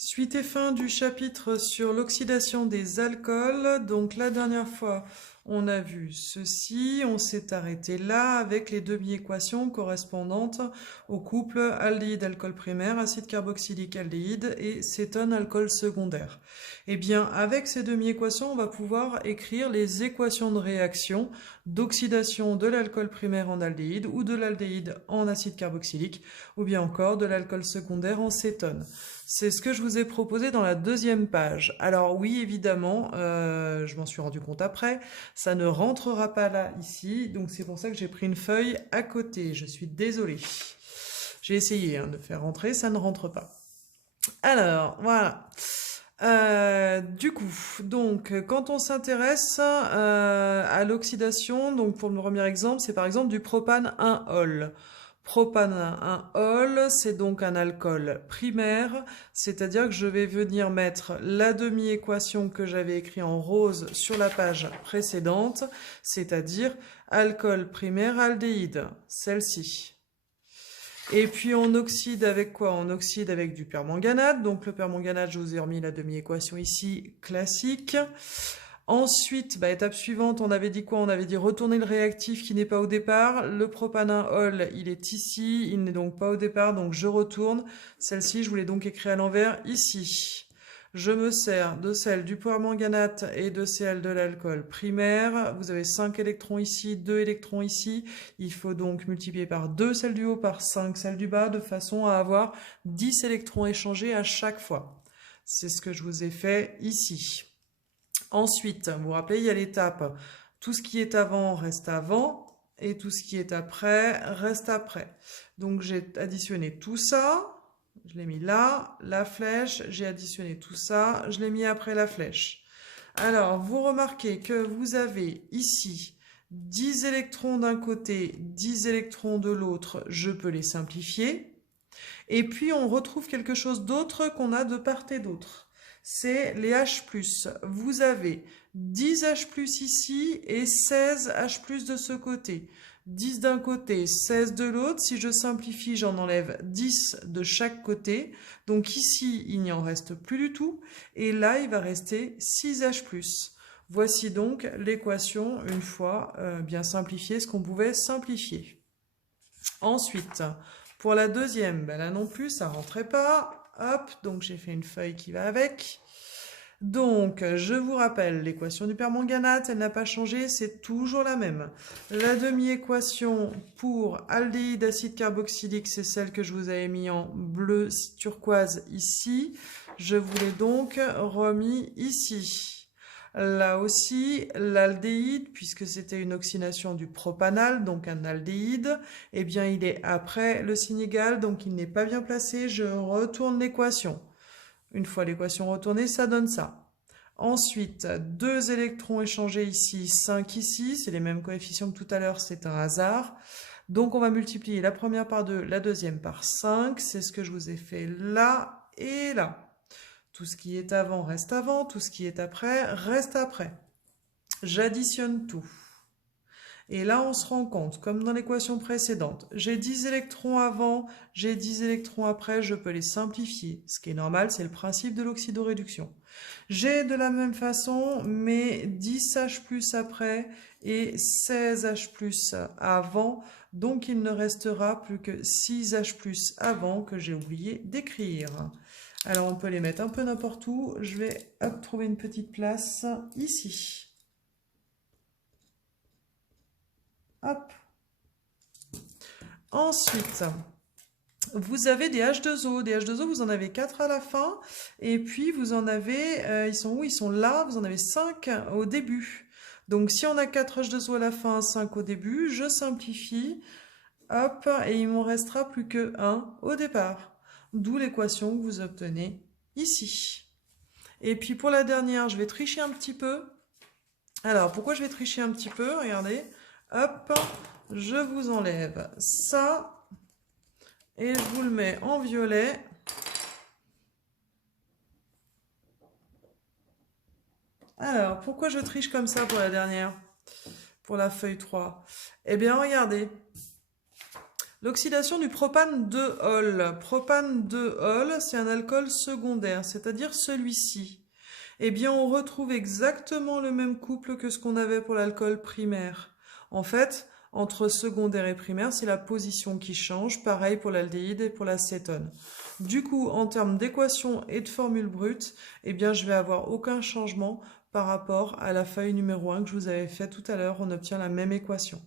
Suite et fin du chapitre sur l'oxydation des alcools. Donc la dernière fois, on a vu ceci, on s'est arrêté là avec les demi-équations correspondantes au couple aldéhyde-alcool primaire, acide carboxylique aldéhyde et cétone alcool secondaire. Eh bien, avec ces demi-équations, on va pouvoir écrire les équations de réaction d'oxydation de l'alcool primaire en aldéhyde ou de l'aldéhyde en acide carboxylique ou bien encore de l'alcool secondaire en cétone. C'est ce que je vous ai proposé dans la deuxième page. Alors oui, évidemment, je m'en suis rendu compte après, ça ne rentrera pas là, ici, donc c'est pour ça que j'ai pris une feuille à côté. Je suis désolée. J'ai essayé de faire rentrer, ça ne rentre pas. Alors, voilà. Du coup, donc, quand on s'intéresse à l'oxydation, donc pour le premier exemple, c'est par exemple du propane 1-ol. Propane 1-ol, c'est donc un alcool primaire, c'est-à-dire que je vais venir mettre la demi-équation que j'avais écrite en rose sur la page précédente, c'est-à-dire alcool primaire aldéhyde, celle-ci. Et puis on oxyde avec quoi? On oxyde avec du permanganate. Donc le permanganate, je vous ai remis la demi-équation ici, classique. Ensuite, étape suivante, on avait dit quoi? On avait dit retourner le réactif qui n'est pas au départ. Le propanol, il est ici, il n'est donc pas au départ, donc je retourne. Celle-ci, je voulais donc écrire à l'envers ici. Je me sers de celle du permanganate et de celle de l'alcool primaire. Vous avez 5 électrons ici, 2 électrons ici. Il faut donc multiplier par 2 celles du haut, par 5 celles du bas, de façon à avoir 10 électrons échangés à chaque fois. C'est ce que je vous ai fait ici. Ensuite, vous vous rappelez, il y a l'étape, tout ce qui est avant reste avant, et tout ce qui est après reste après. Donc j'ai additionné tout ça, je l'ai mis là, la flèche, j'ai additionné tout ça, je l'ai mis après la flèche. Alors, vous remarquez que vous avez ici 10 électrons d'un côté, 10 électrons de l'autre, je peux les simplifier. Et puis, on retrouve quelque chose d'autre qu'on a de part et d'autre. C'est les H+. Vous avez 10 H+, ici et 16 H+, de ce côté. 10 d'un côté, 16 de l'autre. Si je simplifie, j'en enlève 10 de chaque côté. Donc ici, il n'y en reste plus du tout. Et là, il va rester 6 H+. Voici donc l'équation, une fois bien simplifiée, ce qu'on pouvait simplifier. Ensuite, pour la deuxième, là non plus, ça rentrait pas. Hop, donc j'ai fait une feuille qui va avec. Donc, je vous rappelle, l'équation du permanganate, elle n'a pas changé, c'est toujours la même. La demi-équation pour aldéhyde acide carboxylique, c'est celle que je vous avais mis en bleu turquoise ici. Je vous l'ai donc remis ici. Là aussi, l'aldéhyde, puisque c'était une oxydation du propanal, donc un aldéhyde, eh bien il est après le signe égal, donc il n'est pas bien placé, je retourne l'équation. Une fois l'équation retournée, ça donne ça. Ensuite, 2 électrons échangés ici, 5 ici, c'est les mêmes coefficients que tout à l'heure, c'est un hasard. Donc on va multiplier la première par 2, la deuxième par 5, c'est ce que je vous ai fait là et là. Tout ce qui est avant, tout ce qui est après reste après. J'additionne tout. Et là, on se rend compte, comme dans l'équation précédente, j'ai 10 électrons avant, j'ai 10 électrons après, je peux les simplifier. Ce qui est normal, c'est le principe de l'oxydoréduction. J'ai de la même façon mes 10 H+ après et 16 H+ avant, donc il ne restera plus que 6 H+ avant que j'ai oublié d'écrire. Alors on peut les mettre un peu n'importe où, je vais trouver une petite place ici. Hop. Ensuite, vous avez des H2O. Des H2O, vous en avez 4 à la fin. Et puis, vous en avez, ils sont où? Ils sont là. Vous en avez 5 au début. Donc, si on a 4 H2O à la fin, 5 au début, je simplifie. Hop, et il m'en restera plus que 1 au départ. D'où l'équation que vous obtenez ici. Et puis, pour la dernière, je vais tricher un petit peu. Alors, pourquoi je vais tricher un petit peu? Regardez. Hop, je vous enlève ça et je vous le mets en violet. Alors, pourquoi je triche comme ça pour la dernière? Pour la feuille 3? Eh bien, regardez. L'oxydation du propane 2-ol. Propane 2-ol, c'est un alcool secondaire, c'est-à-dire celui-ci. Eh bien, on retrouve exactement le même couple que ce qu'on avait pour l'alcool primaire. En fait, entre secondaire et primaire, c'est la position qui change, pareil pour l'aldéhyde et pour l'acétone. Du coup, en termes d'équation et de formule brute, eh bien, je vais avoir aucun changement par rapport à la feuille numéro 1 que je vous avais fait tout à l'heure. On obtient la même équation.